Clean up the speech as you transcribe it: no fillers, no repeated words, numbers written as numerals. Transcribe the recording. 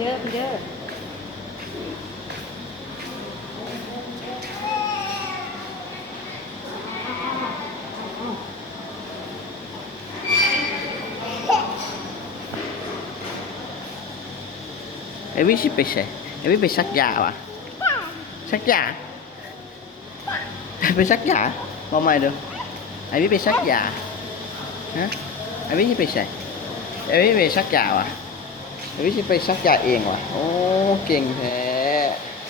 เยอะเยอะไอ้วิชิไปใช่ไอ้วิไปซักยาวะซักยาไปซักยาบอกมาดูไอ้วิไปซักยาฮะไอ้วิชิไปใช่ไอ้วิไปซักยาวะไอ้วิชิไปซักยาเองวะโอ้เก่งแท้